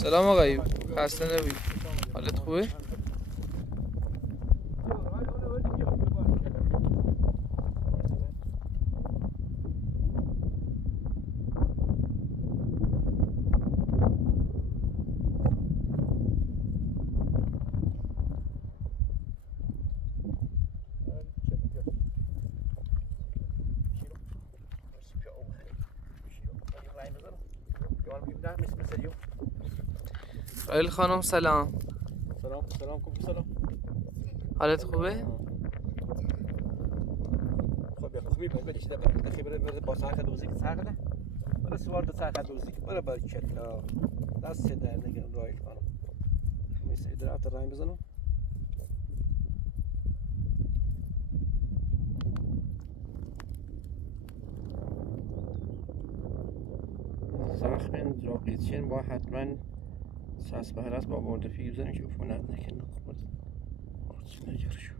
سلام آقایی، خسته نباشی. حالت خوبه؟ رایل خانم سلام. سلام کوفی سلام. حالت خوبه؟ خب خوبی بدیش ده برای تخیبر با ساعت دوزی که ساعت ده برای سوار ده ساعت دوزی که برای کلا دست در نگران رایل خانم میشه درات رای بزنم. ساخن جاقیتشین با حتما ساس به هراس با برد فی بزنیم که عفونت نکنه خود خودش نگرشو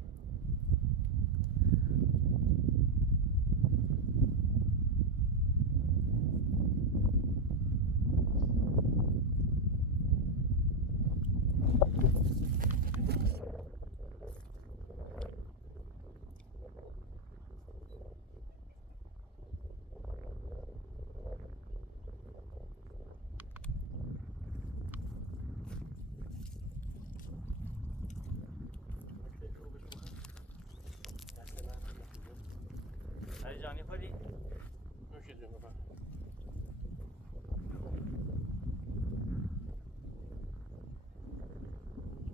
جانی خودی؟ نوشید جون بابا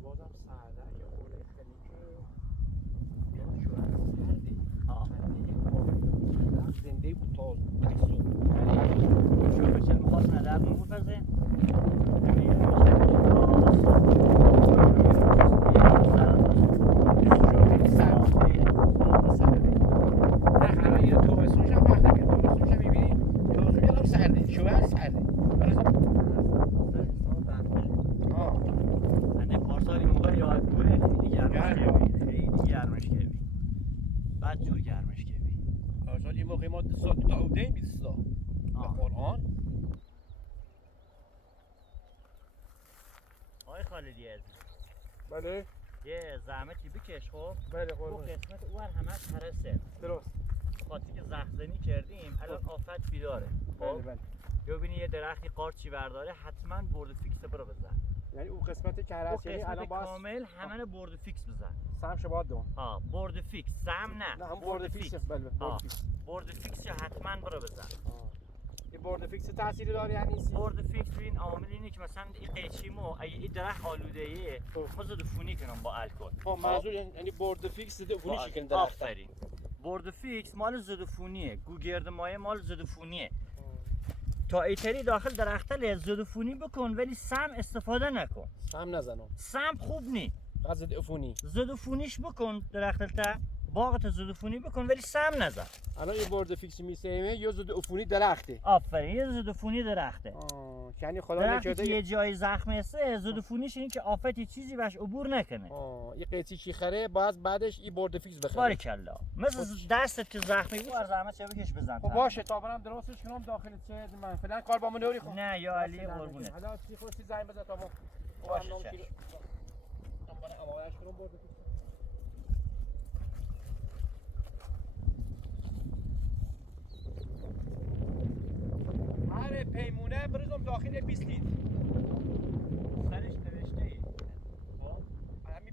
بازم سرده یا اوله خیلی که یا شوهر سردی زنده بود تا شو بچه میخواست ندر نمو بزه خالدی عزیز بله یه زحمتی بکش خب بله اون قربان قسمت اون همش ترسه درست خاطری که زخزنی کردیم الان آفت بیداره بله خب بله یا ببینی یه درختی قارچی برداره حتما برد فیکس برو بزن یعنی اون قسمتی که هر اون هست یعنی قسمت الان باز کامل همه برد فیکس بزن سهم شما دون برد فیکس سهم نه هم برد فیکس بله برد فیکس برد فیکس یا حتما برو بزن این برد فیکس تأثیری داره یعنی برد فیکس این عامل اینه که مثلا این قیچیمو اگه این درخت آلوده‌ایه ما ضد فونی کنم با الکل خب منظور یعنی برد فیکس ضد فونی شکن درخت آفرین برد فیکس مال ضد فونیه گوگرد مایه مال ضد فونیه تا ایتری داخل درخته ضد فونی بکن ولی سم استفاده نکن سم نزنم سم خوب نی فقط ضد فونی ضد فونیش بکن درختت باغت ضد فونی بکن ولی سم نزن الان این برد فیکس میسیمه یا ضد فونی درخته آفرین یه ضد فونی درخته یعنی خدا درختی نکرده که یه جای زخم است ضد فونیش اینه که آفتی چیزی بهش عبور نکنه این قیچی چی خره باز بعدش این برد فیکس بخره باریکلا مثل دستت که زخمی بود از زحمت چه بکش بزن خب باشه تا برم درستش کنم داخل چه من فعلا کار با من نوری خب نه یا علی قربونت حالا چی خواستی زنگ بزن تا ما باشه من امایش کنم برد فیکس هر پیمونه بریزم داخل 20 لیتر سرش نوشته ای خب همین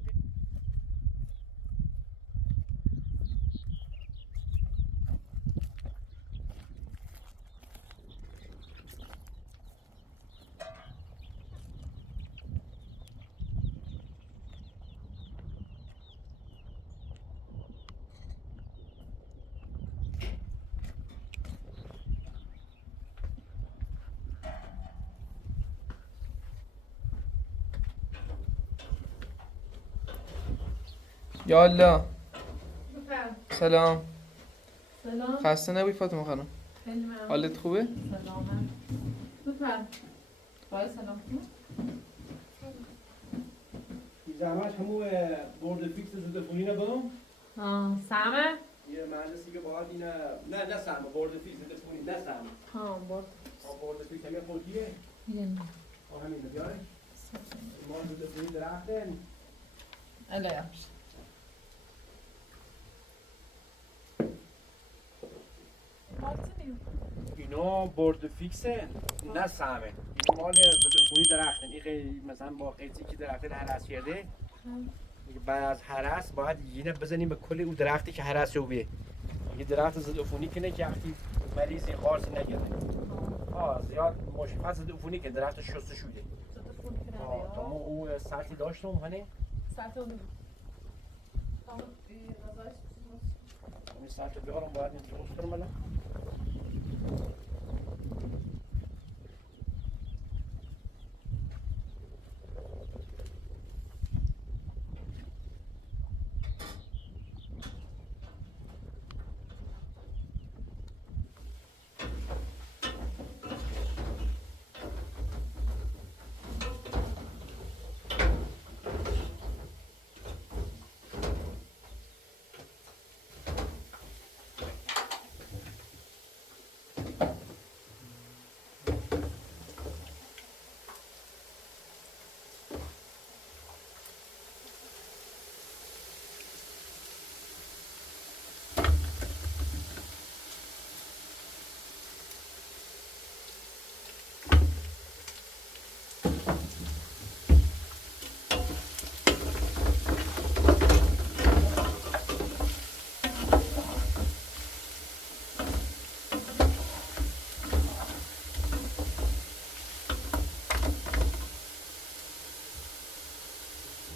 یالا سلام. سلام. خسته نباشی فاطمه خانم. خیلی ممنون. حالت خوبه؟ سلام. سوپر. باید سلام کنم. این زحمت همون برد فیکس ضد فونی نبودم سمه؟ یه مهندسی که باید این نه سهم برد فیکس ضد فونی نه سهم برد. برد فیکس همین خودیه میدونم. همین بیای ما دو تا درختن الا yapmış. اینا برد فیکسه نه سهمه این مال خونی درختن این خیلی مثلا با قیچی که درخت هرس کرده بعد از هرس باید یینه بزنیم به کل اون درختی که هرس رو بیه یه درخت ضد عفونی کنه که وقتی مریضی خارسی نگرده زیاد مشخص ضد عفونی که درخت شستشویه تا ما او سطحی داشتم هنه Saat onu. Tamam. Nazar. این سطح بیارم باید این درست کنم الان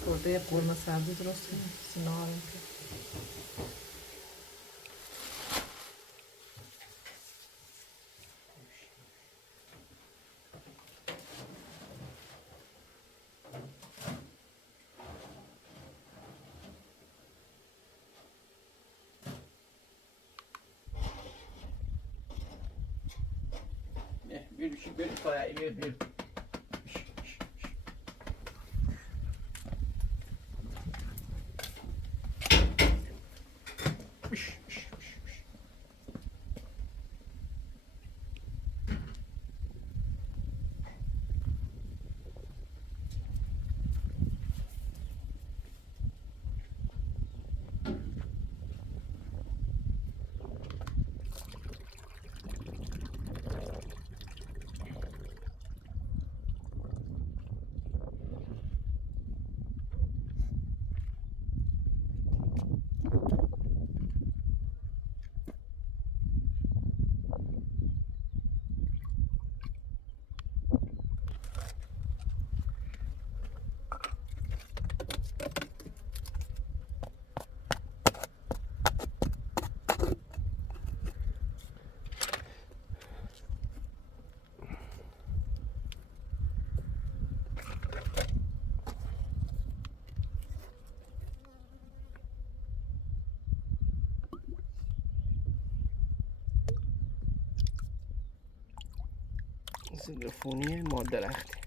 Orada hep vurma sabzi درست کنیم. سینا آرام که. bir kaya bir زلفونی ما درخته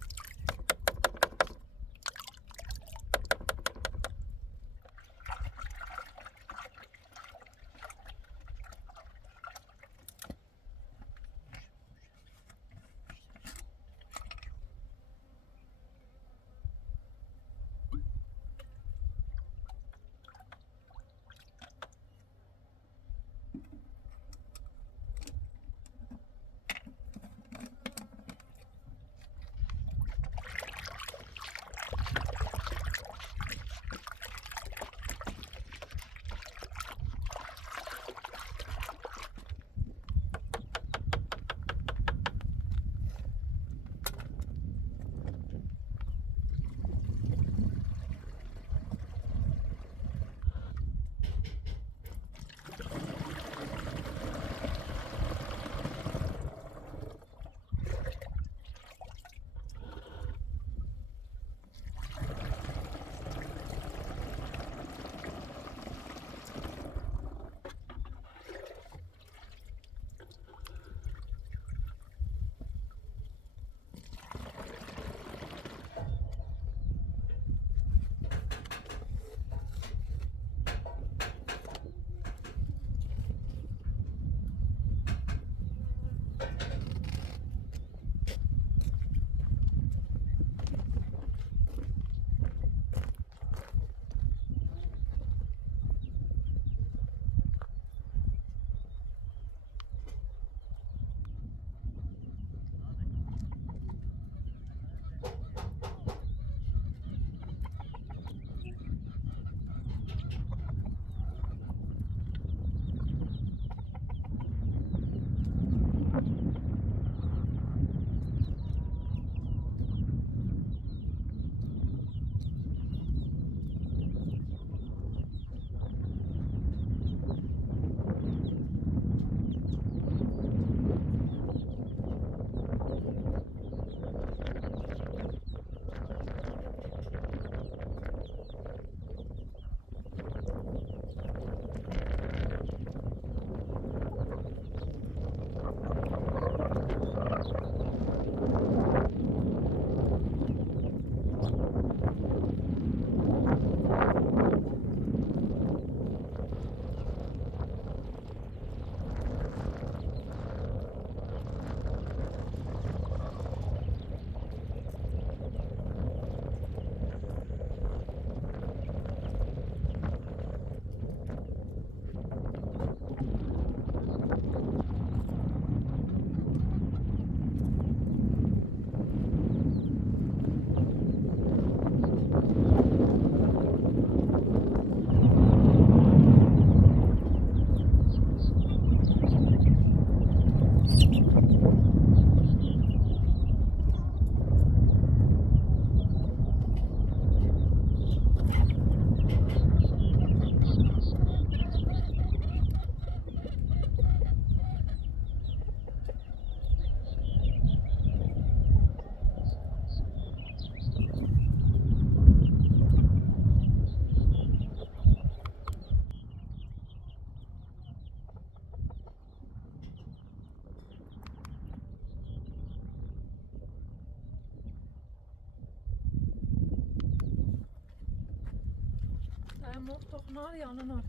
مرغ تخمار یا نه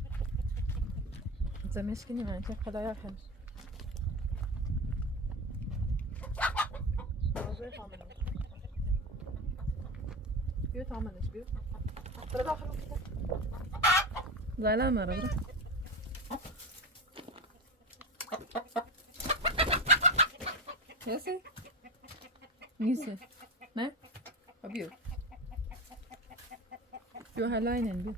زمش کنی من که خدایا خیلی بازوی خامنه بیا تامنش بیا برو داخل زاله مرا برو یسی نیسته نه بیا بیا هلا اینن بیا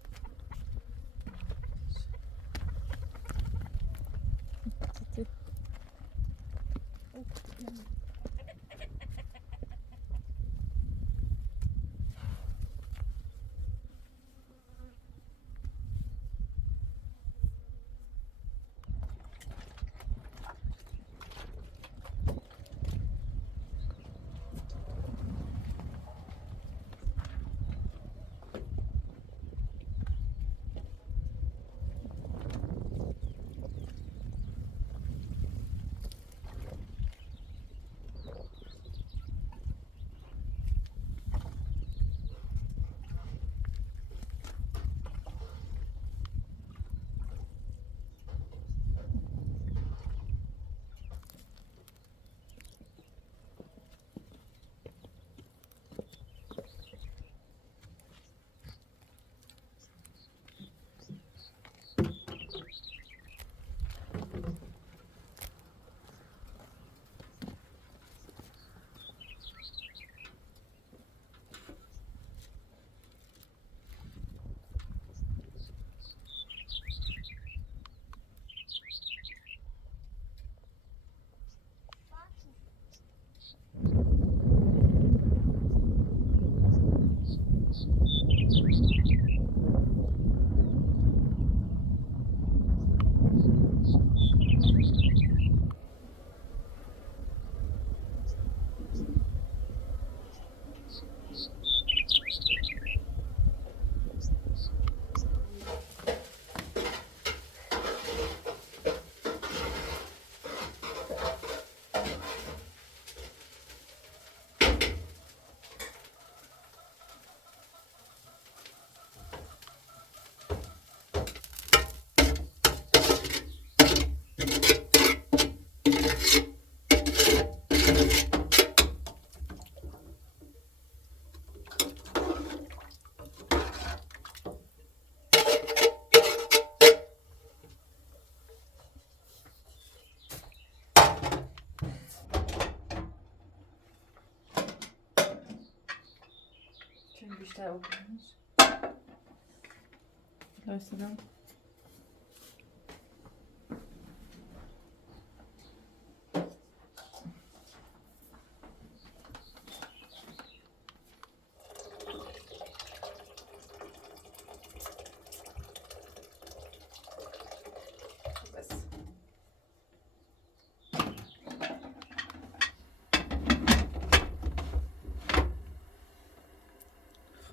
بیشتر بکنیش لایستدم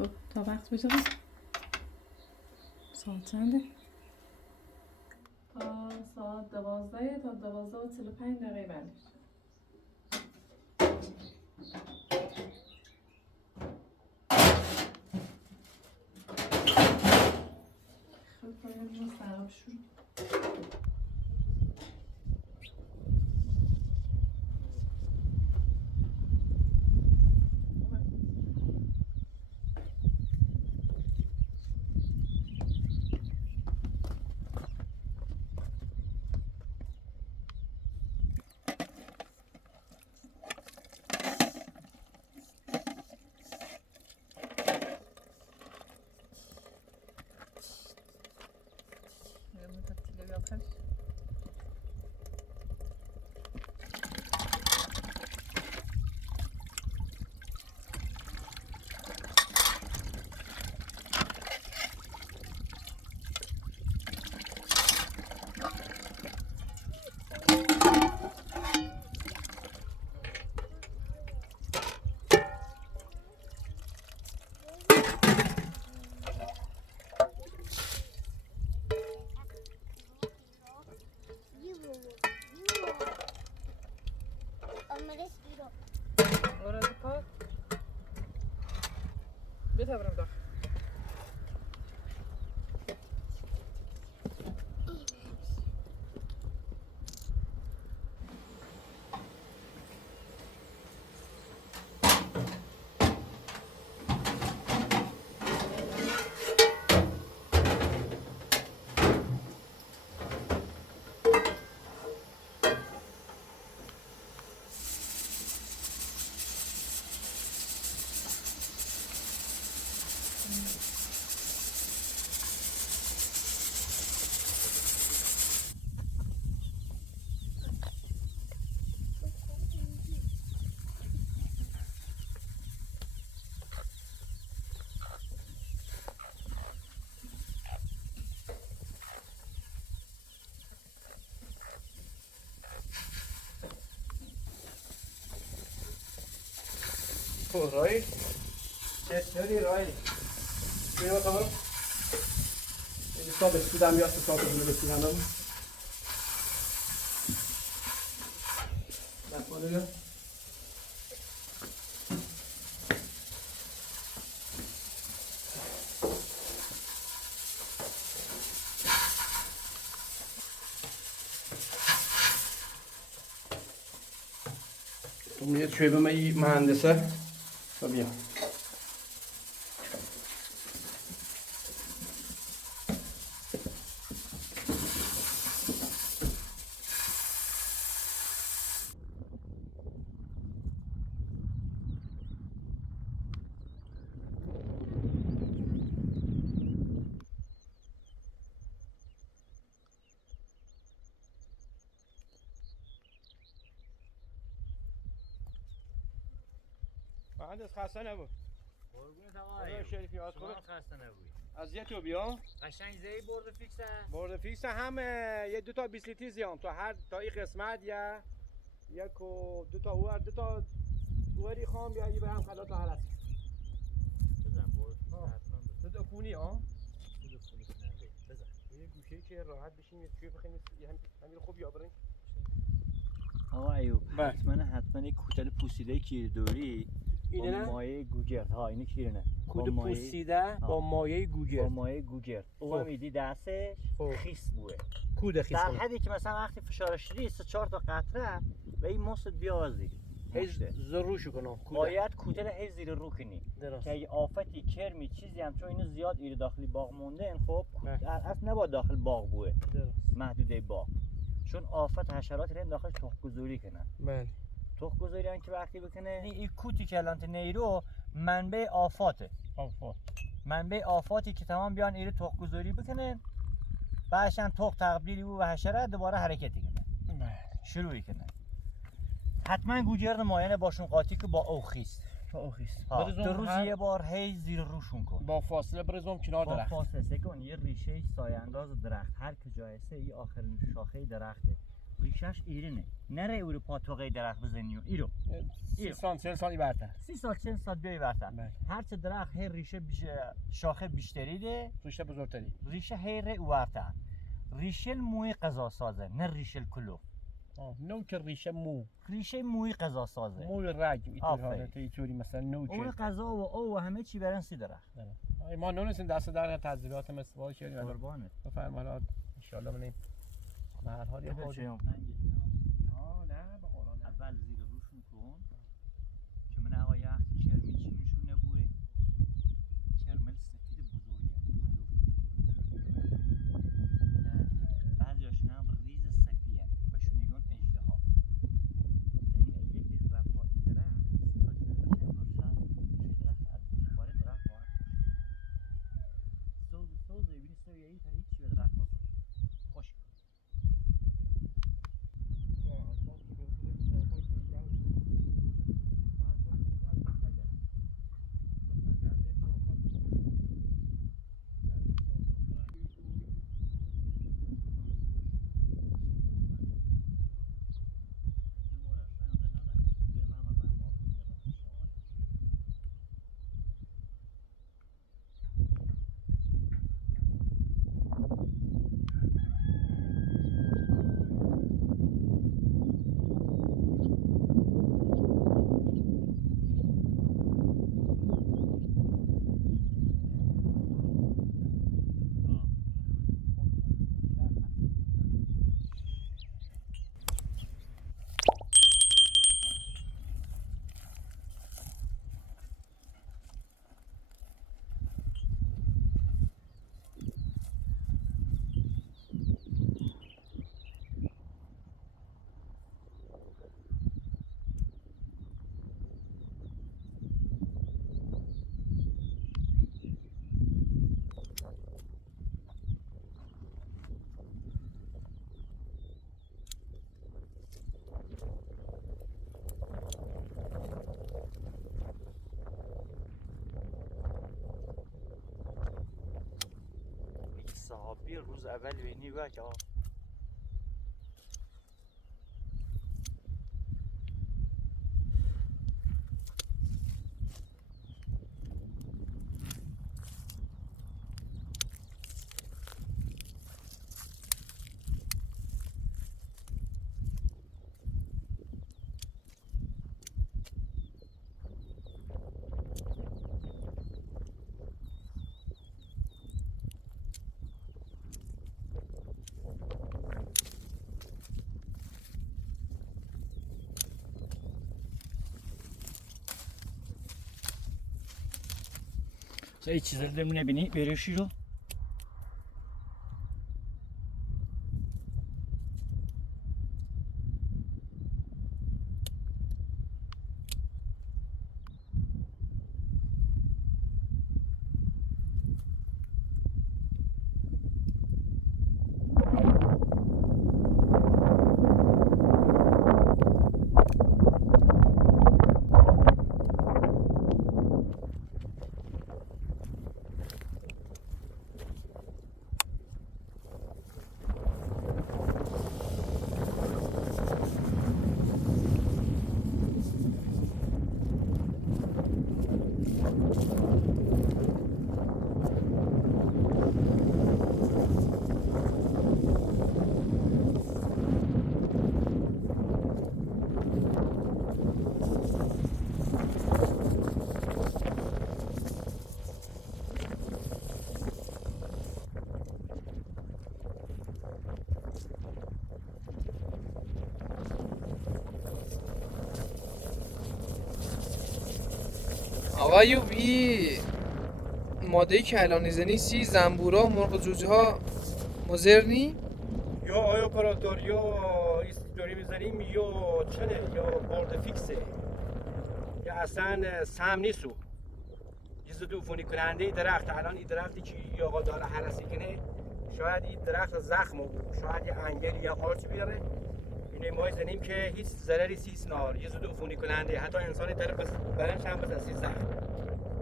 خب تا وقت بذارم ساعت چنده؟ تا ساعت 12 تا 12:45 دقیقه بعدش خب باید ما سراب شروع تبتیله بیافرش رای چطوری رای؟ بیا بالا. این صاحب استودم یا صاحب استودم. نکنه. تو میاد شوی به من مهندسه تا بیا مهندس خسته نبود. قربونت خدا آقای شریفی آت شما خوبه. خسته نبودی. از یه تو بیا. قشنگ زی برد فیکسه. برد فیکس هم یه دو تا 20 لیتر زیام تو هر تا این قسمت یا یک و دو تا اور دو تا اوری خام یا یه هم خلا تا هر است. بزن برد فیکس حتما بزن. دو کونی ها. دو فونی کننده. بزن. یه گوشه که راحت بشین یه توی بخین همین خوب یابرین. آقا ایوب بله. حتما یک کوتل پوسیده کیر دوری اینه با نه؟ مایه گوگرد. ها اینه کیرنه. کود پوسیده با مایه گوگرد. با مایه گوگرد. او هم ایدی دستش خب. خیس بوده. کود خیس. در حدی که مثلا وقتی فشارش شدی 3-4 تا قطره و این مست بیازی. زروشو کنم. باید کوتل هی زیر رو کنی درست. که اگه آفتی کرمی چیزی هم چون اینو زیاد ایره داخلی باغ مونده خب بله. در اصل نباید داخل باغ بوه درست. محدوده باغ چون آفت حشرات رو داخل تخم گذاری کنن. بله. تخم گذاری هم که وقتی بکنه این کوتی که الان نیرو منبع آفاته. آفات. منبع آفاتی که تمام بیان ایره تخم گذاری بکنه بعدش هم تخم تبدیلی و حشره دوباره حرکتی کنه. بله. شروعی کنه. حتما گوگرد ماینه باشون قاطی که با اوخیست. دو روز یه بار هی زیر روشون کن. با فاصله برزم کنار با درخت. فاصله سکن یه ریشه سایه انداز درخت هر کجایسته ای آخرین شاخه درخته. ریشهش ایرینه. نره او رو پاتوقه درخت بزنی و ایرو. 30 سال برتر. 30 سال 40 سال بیای برتر. هر چه درخت هی ریشه شاخه بیشتری ده. ریشه بزرگتری. ریشه هی ره ورتر. ریشه موی غذا سازه نه ریشه کلو. نو که ریشه مو. ریشه موی غذا سازه. موی رگ اینطوری حالت اینطوری مثلا نو که. اون غذا و همه چی برن سی درخت. ما نونسیم دست در تجربیات استفاده کردیم. قربانت. بفرمایید ان شاء الله منیم. به هر حال یه خود. نه به قرآن. اول زیر روشون کن که من آقای وقتی کرمی چی نشونه بوه کرمل سفید بزرگه نه بعضیاش هم ریز سفیه بهشون میگن اژدها یعنی یکی رفا درخت درخت از بیخواره درخت باید سوز بینی سویایی تا هیچی به درخت نسوز خوش صحابی روز اول بینی و که چه چیزی رو نبینی بریشی رو آقا یوبی ماده که الان زنی سی زنبورا مرغ جوجه ها مزرنی یا آیا اپراتور یا استوری میزنیم یا چنه یا بورد فیکسه یا اصلا سم نیستو یه ضد عفونی کننده درخت الان این درختی که یا آقا داره هرسی کنه شاید این درخت زخم بود شاید یه انگل یا قارچ بیاره این ما زنیم که هیچ ضرری سیس نار یه ضد عفونی کننده حتی انسان طرف برنش هم بس از زخم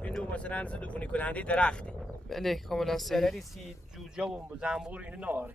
اینو مثلا ضد عفونی کننده درختی بله کاملا صحیح. ضرری سی جوجه و زنبور اینو ناره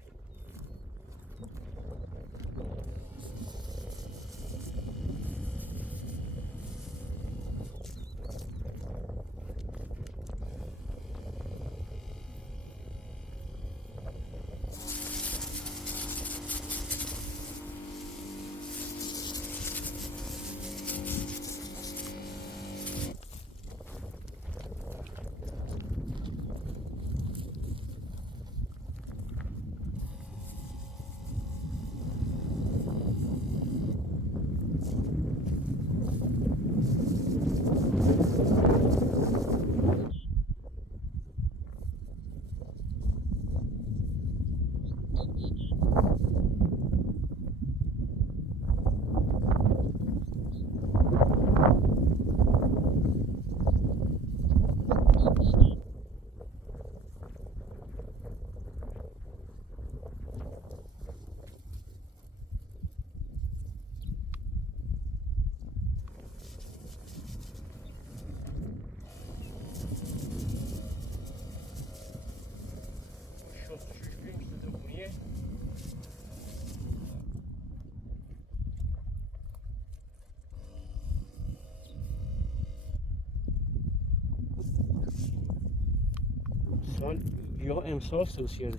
سال یا امسال سوس کرده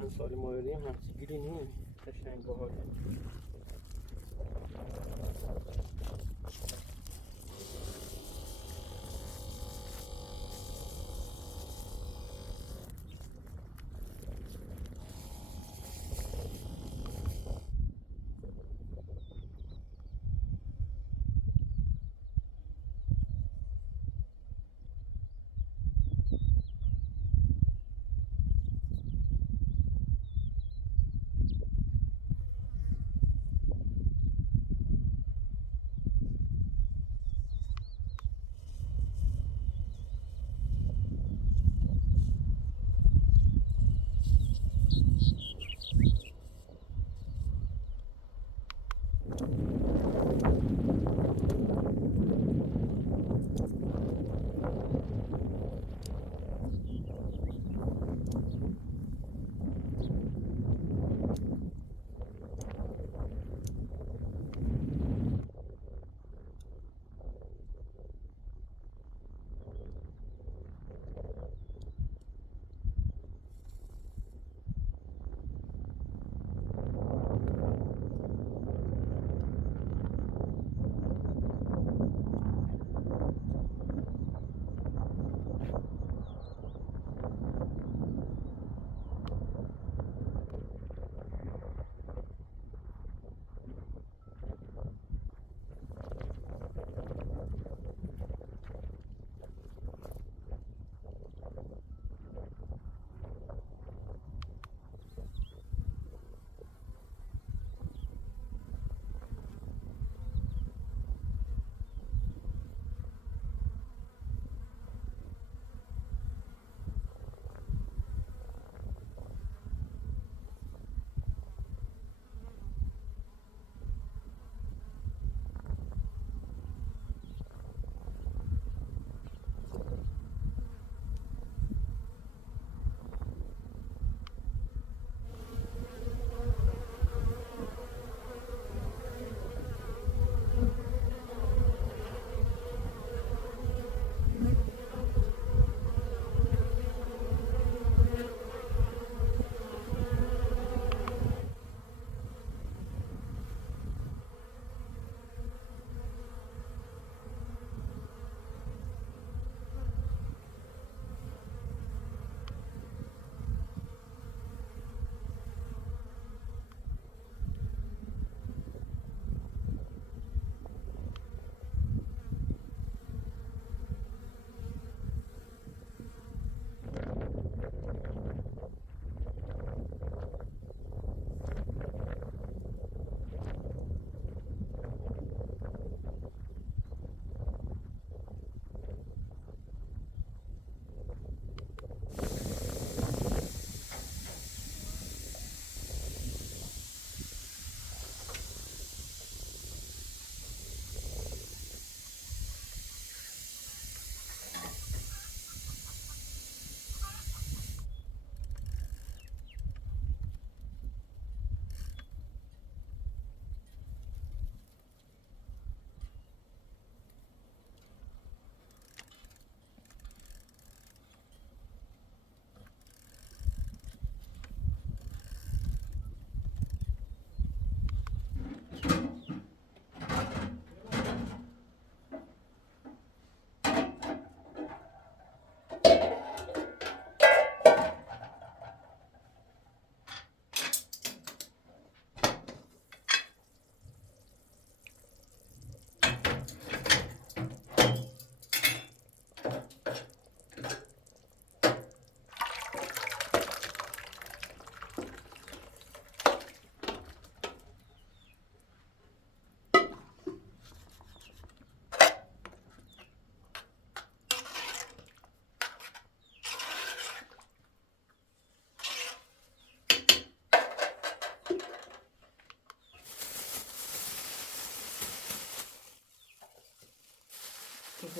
چند سال ما بردیم همچی گیری نیه قشنگ باحاله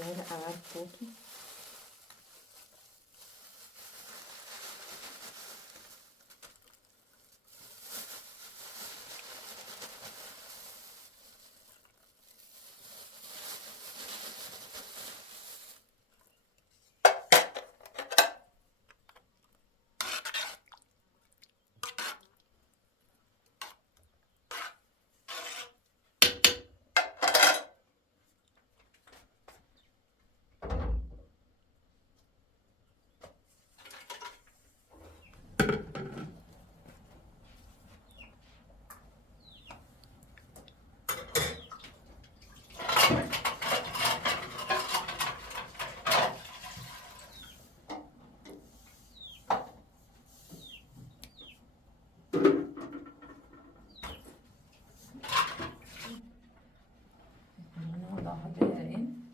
Böyle ağır koltuğu. Daha derin.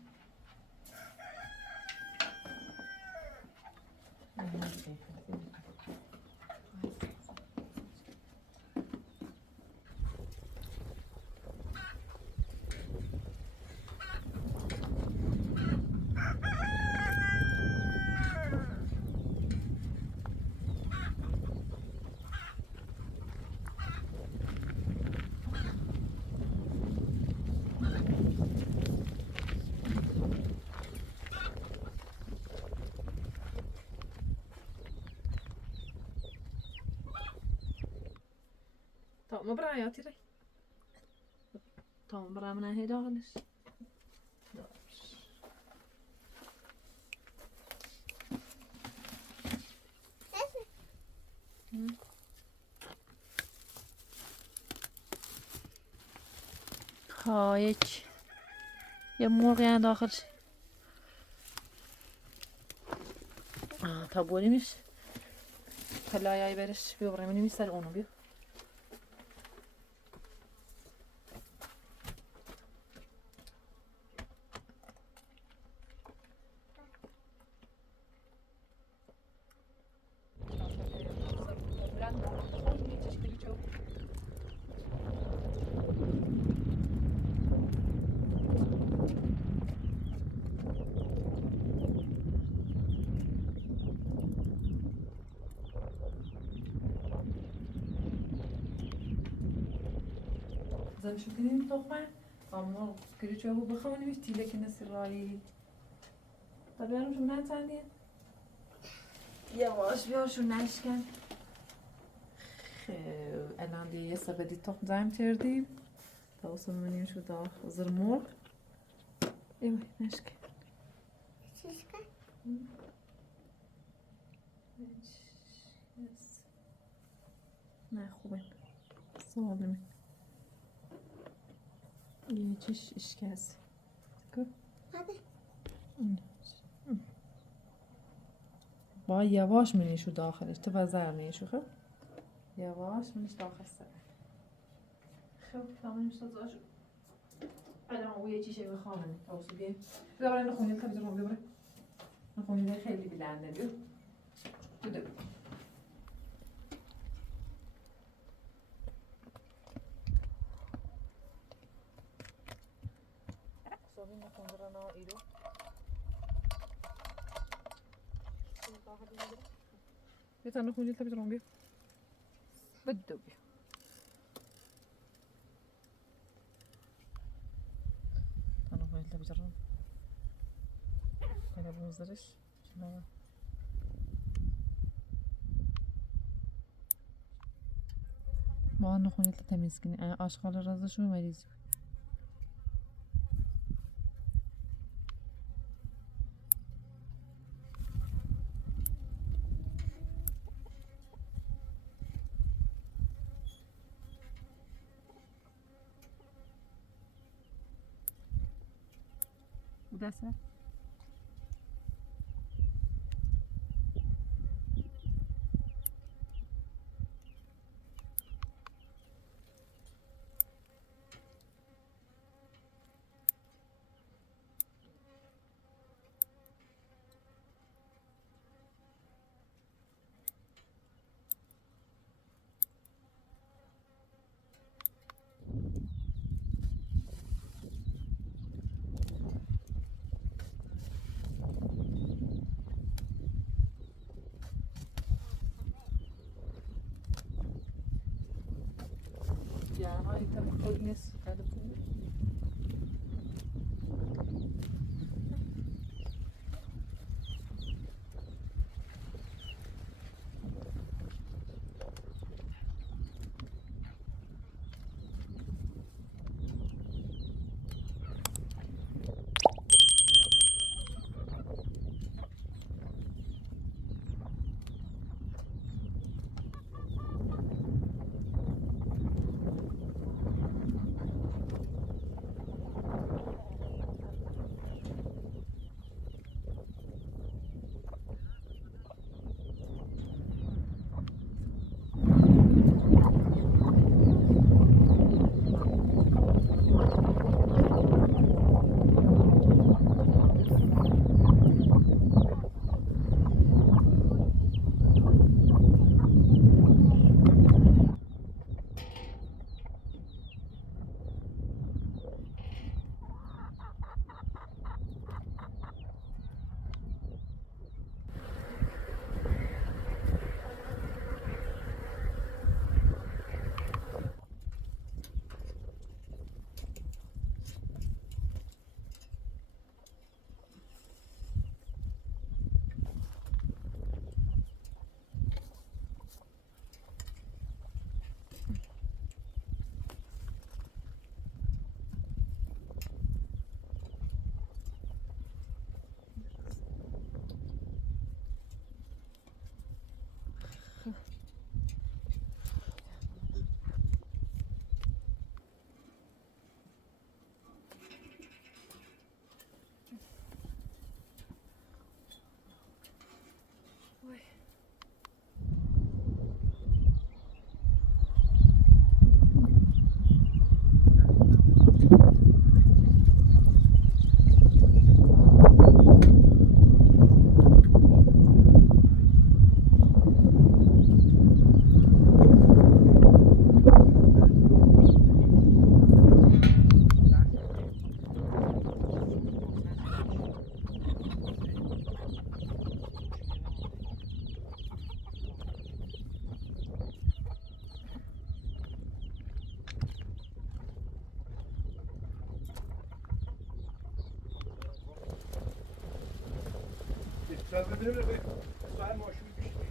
Tamam bra jag till dig. Ta bra men här idag Anders. ها یه مرغی هم داخلش تا بریمش تا لایه برش بیا بریم سر اونو بیا زمش کنیم تخمه اما کریچه هو بخوانیم تیله که نسی رایی تا بیارم شو نتندیه یواش بیار شو نشکن الان دیگه یه سبدی تخم زم کردیم تا اصلا منیم شو دا زرمرغ ایوه نشکن نه خوبه سالمه یه چیش اشکاز با یواش منیشو داخلش تو بزر نیشو خب یواش منیش داخل سر خب تمامش تازاشو الان او یه چیشه بخوامن تاوسو بیم ببره نخونید که بزرم ببره نخونید خیلی بلنده بیو بده صابین نخوندرنا ایرو بیا تنو خونید که بزرم بیو بده بیو تنو خونید که بزرم کنه بوزرش شما ما نخونید که تمیز کنی آشغال رازشو مریض بودسه تا خود نیست کرده بود. شاید ببینیم به ساعت ماشین بیشتر.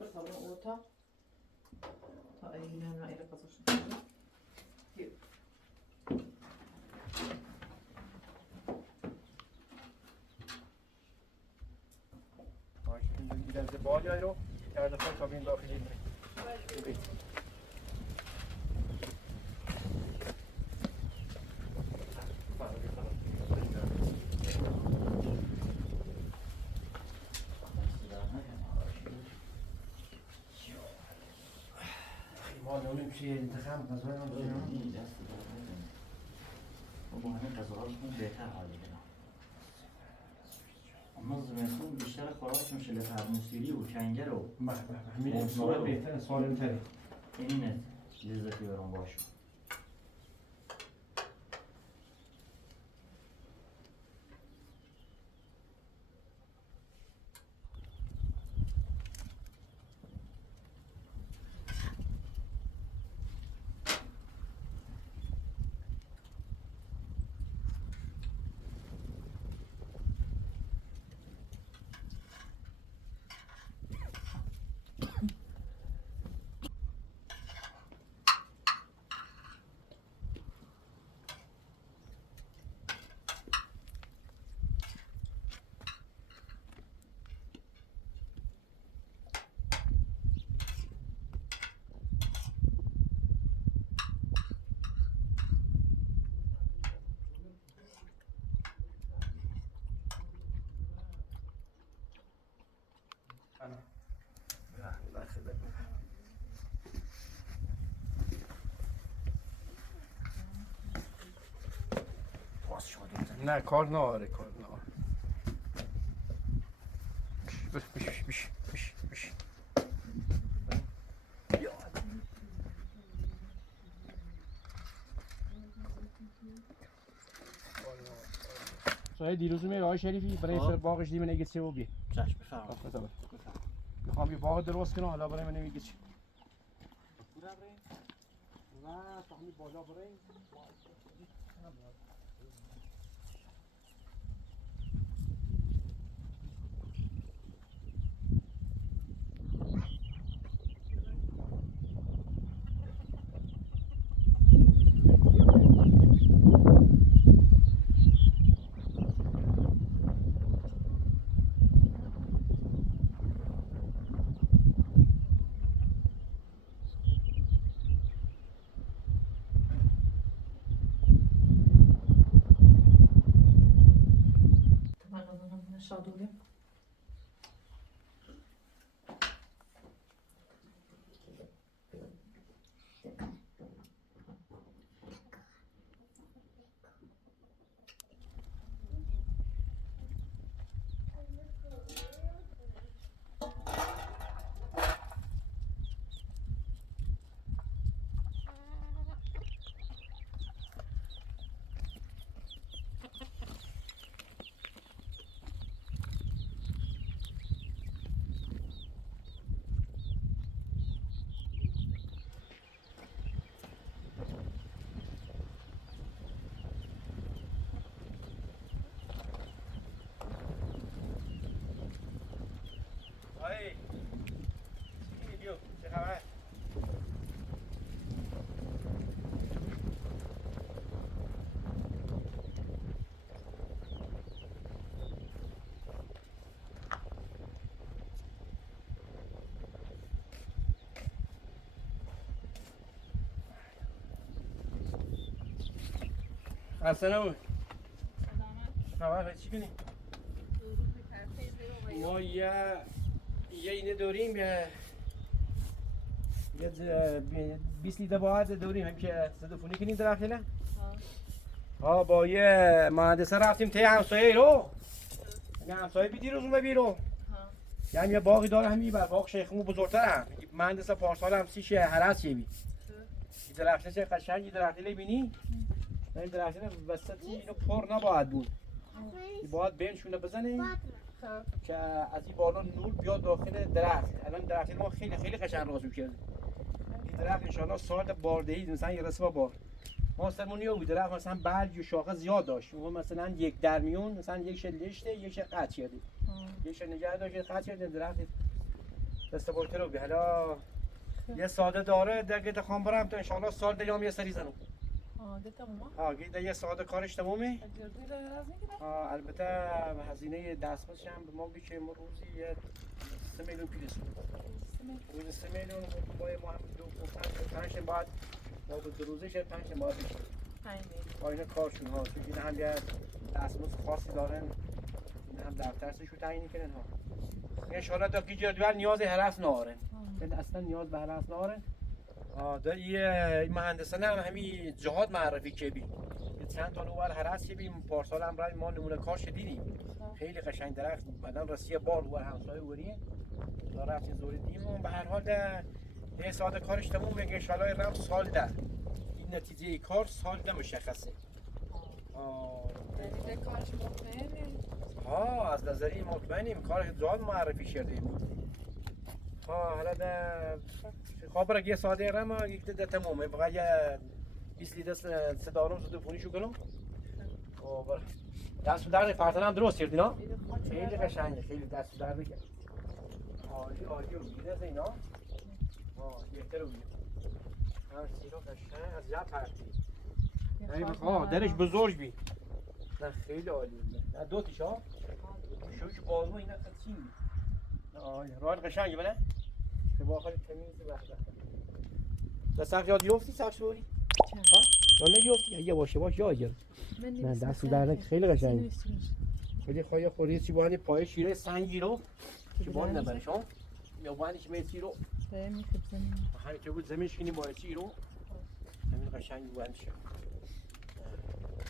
بخوام اوتا تا اینا نه اینا قصص ماشین دیدن ز بالا رو کرده خود کابین داخلی میره. همین پیش انتخاب غذای من این دست با همه غذاهاشون بهتر حال میدن. اما زمستون بیشتر خوراکشون شلت موسیری و کنگر و همین سوال بهتره سالم تره. اینه لذتی برام باشه. نه کار ناره کار ناره. بش. سایه دیروز میره آقای شریفی برای سر باغش دیمه نگه چه و بی. چشم بفرمایید. میخوام یه باغ درست کنم حالا برای من نمیگه چی. نه تامی بالا برای شادوله. السلام خبر چی کنی؟ ما یه اینه دوریم یه 20 لیتر باید دوریم هم که صدفونی کنیم در اخیله ها با یه مهندسه رفتیم ته همسایه رو یه همسایه بیدی روزون بیرو یعنی یه باقی داره همی بر باق شیخمو بزرگتر هم مهندسه پارسال هم سیشه هرس یه بی درخته چه قشنگی درخته بینی این درخته وسطی اینو پر نباید بود باید بینشونه بزنه که از این بالا نور بیاد داخل درخت الان درخت ما خیلی قشنگ راسو کرده این درخت انشالله سال باردهی مثلا یه رسوا بار ما سرمونی بود درخت مثلا برگ و شاخه زیاد داشت اون مثلا یک درمیون مثلا یک شلشته یک قطع کرده یک نگه داشت قطع کرده درخت دست بولتر رو حالا یه ساده داره دیگه خام برم تو انشالله سال دیگه هم یه سری زنم گیده یه ساده کارش تمومه البته هزینه دستمزدش هم به ما بیشه ما روزی یه 3 میلیون پیرسون روزی 3 میلیون ما هم پنج باید ما دو روزش 5 باید بیشه اینا کارشون ها چون این هم یه دستمزد خاصی دارن این هم دفترسشو تعیین کنن ها انشالله تا که جدول نیاز هرس نارن اصلا نیاز به هرس نارن ده یه مهندسانه هم همین جهاد معرفی که بی یه چند تا نوبر هرس که بیم پارسال هم رای ما نمونه کارش دیدیم خیلی قشنگ درخت بعدن راستی بار و همسایه وریه دا رفتیم زوری دیم و به هر حال ده یه ساعت کارش تموم میگه انشالله رفت سال ده این نتیجه کار سال ده مشخصه دلیل کارش مطمئنه؟ ها از نظری مطمئنیم کار جهاد معرفی کردیم حالا ده خبر یه ساعته رما یک ده تمومه فقط یه 20 لیتر صدارم زده پونیشو کنم خب دست در فرتن هم درست کردی نه خیلی قشنگه خیلی دست در بکن عالی عالی رو میده از اینا بهتر رو میده هم سیرو قشنگ از جا پرتی درش بزرگ بی نه خیلی عالی نه دو تیش ها شوش بازمو اینا قطعی راه قشنگه بله که با آخری تمیز وقت دست سخت یاد یفتی سخت شوری ها نه یفتی یه باشه باش یاد گرم نه دست در خیلی قشنگه خیلی خواهی خوری چی باید پای شیره سنگی رو چی باید نبرش ها یا باید چی میتی رو همین که بود زمینش کنی باید چی رو همین قشنگی باید شه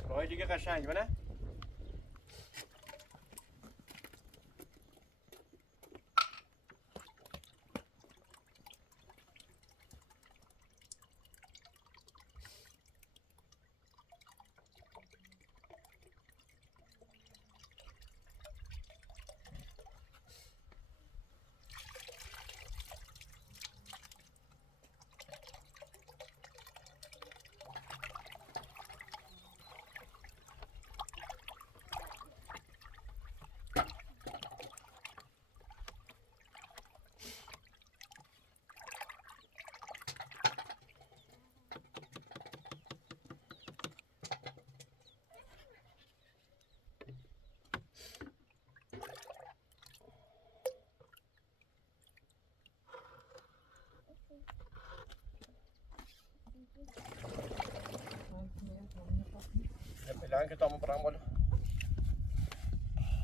راه دیگه قشنگه بله پلان که تمام برام بالا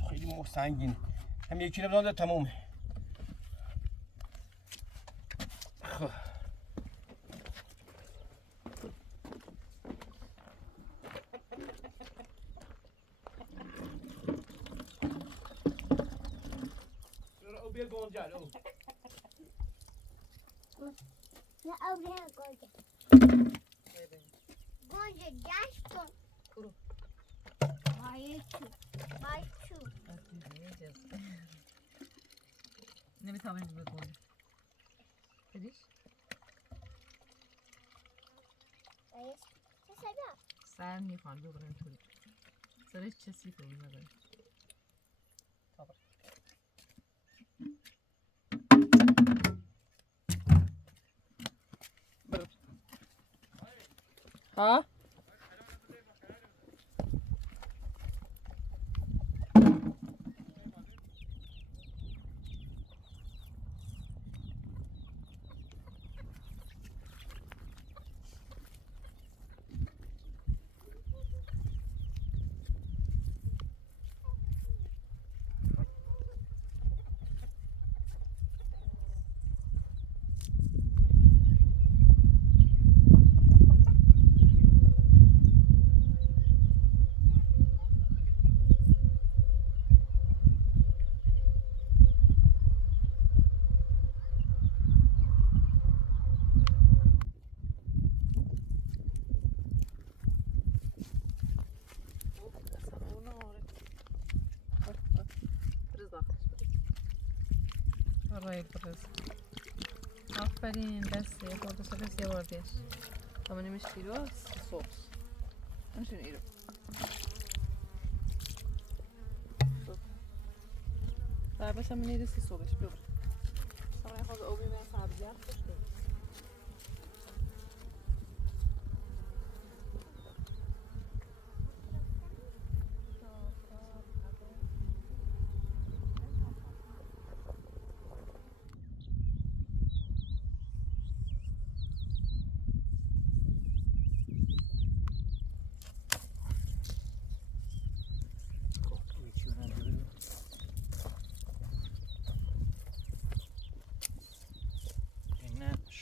خیلی سنگین هم یکی رو بزنده تمومه او بیا گونجا او نه او بیا گونجا گونجا گشت کن برو. های چو نمیتونم بگم بدیش چه صدا سر میخوام ببرم توی سرش چه سیفه اون نداره ها برای برز آفرین دسته خورده سفر یه بار بیش اما نمیش تیرو سوس نمیشون ایرو در باشم نیده سی صبحش ببر سامن خواه اوبی من سبزی هم خوش کنم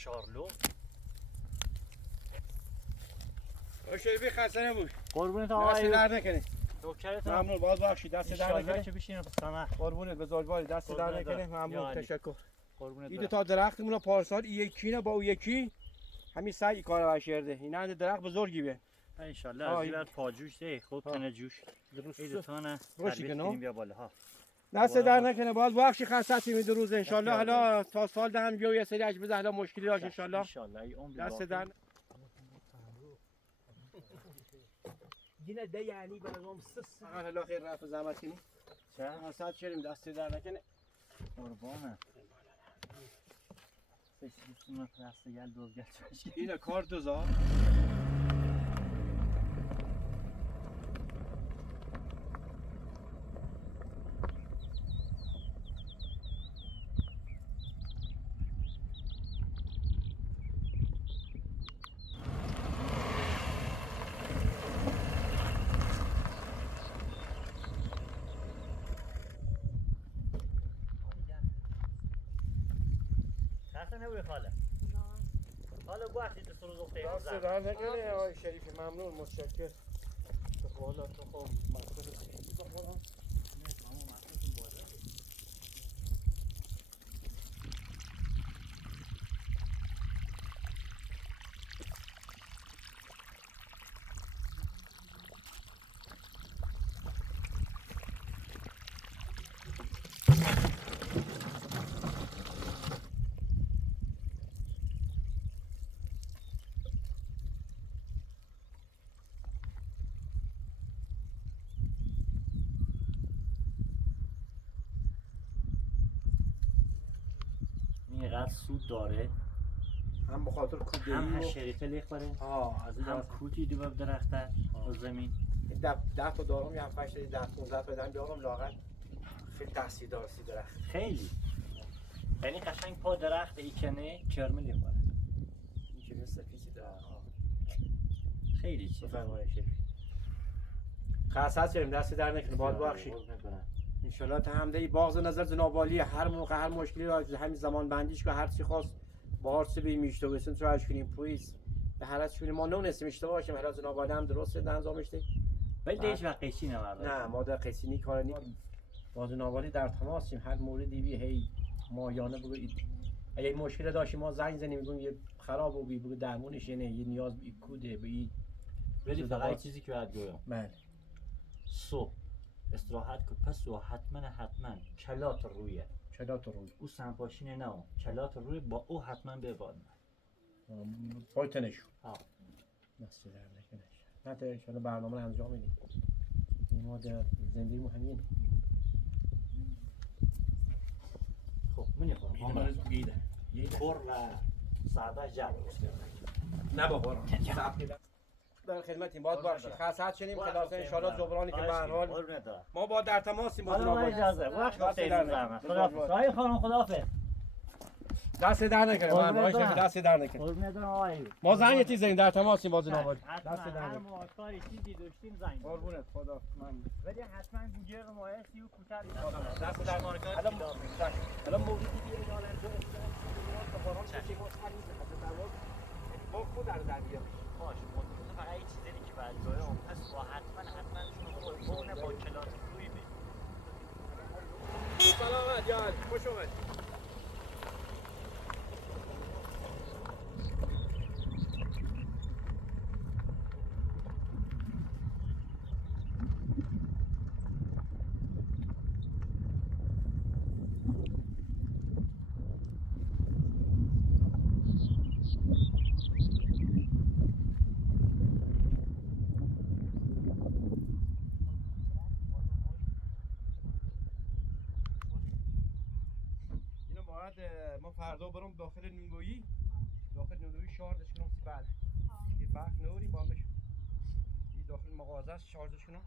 شارلو شریفی خسته نبوش. قربونت دست آقای در نکنه. نوکرتم. ممنون باز بخشید دست در انشالله نکنه. که بشینم بسنه. قربونت بزرگواری دست در قربونت نکنه. برم. ممنون یا علی. تشکر. قربونت این برم. تا درختمون رو پارسال این یکی نه با اون یکی همین سعی کار بشرده. اینا درخت بزرگی به. انشالله آه، از این پاجوش ده خوب تنه جوش. درست. این تانه روشی تربیت کنم. کنیم بیا بالا ها. دست در نکنه باز بخشی خسته تیم دو روز ان شاء الله. دست حالا تا سال دهم بیا یه سری اجازه حالا مشکلی داشت ان شاء الله. انشالله ای عمر دست باقی. در یine de yani برام سس حالا خیر رفت زحمت کنی چه حسد شدیم دست در نکنه قربانه. سیستم دست گل دوزگل چشی. اینه کار دوزار خسته نبودی خاله. خاله وقتی تو سر زخته دست در نکنه آقای شریف ممنون متشکر به خدا تو خب مقصود خیلی به خدا اینقدر سود داره. هم به خاطر کودی هم شریفه لیخ بره. از این هم کوتی دو به درخته و زمین. 10 تا دارم یا 7 8 10 15 تا دارم بیارم لاغر خیلی تاثیر داره سی درخت خیلی. یعنی قشنگ پا درخت ایکنه کرمه لیخ بره. این که مثل پیسی درخت خیلی چیز. بفرمایید شریف خاص شدیم دست در نکنه باد بخشید ان شاء الله تا همده باغ نظر جنابالی هر موقع هر مشکلی را همین زمان بندیش که هر چی خواست با هر چی میشته واسه تو اش کنیم پویس به هر چی ما نونستیم اشتباه باشیم هر جنابالی هم درست انجام شده ولی دیش وقت قیچی نورده. نه ما در قصینی کار نی با جنابالی در تماسیم هر موردی بی هی مایانه بگوید اگه مشکل داشتیم ما زنگ زنیم میگیم یه خراب و بگو درمونش نه یه نیاز به کوده به ولی فقط چیزی که باید گویم بله صبح استراحت که پس و حتما کلات رویه. چرا تو روی او سنپاشین نه کلات روی با او حتما بباد. پایتنشو ها. دست در نکنه نه تا ان شاء الله برنامه رو انجام میدیم این ما در زندگیمون همین خب من یخورم. گیده کور و ساده جب. نه بابا در خدمتیم باید باشید خاصت شدیم خلاصه ان شاء الله جبرانی که به هر حال ما با در تماسیم با حالا جناب اجازه وقت گفته زحمت. خداحافظ. سایه خانم خداحافظ. دست در نکنه من قربونت باید برم. دست در نکنه قربونت برم آقای. ما زنگ تیز زنیم در تماسیم با جناب حتما دست در هر نکنه موقع کاری چیزی داشتیم زنگ بزن. قربونت خدا من ولی حتما گوجه رو مایستی و کوتاه دست در نکنه الان موضوعی دیگه اینا لرزه باران چه ما خود در بیاد باش منتظر فقط یه چیزی که بعد جای اون پس با حتما شما قربونه با کلاس روی بید. سلامت یار خوش اومد ما فردا برم داخل نیمگویی شارژش کنم سی بعد یه بخت نوری بامش این داخل مغازه است شارژش کنم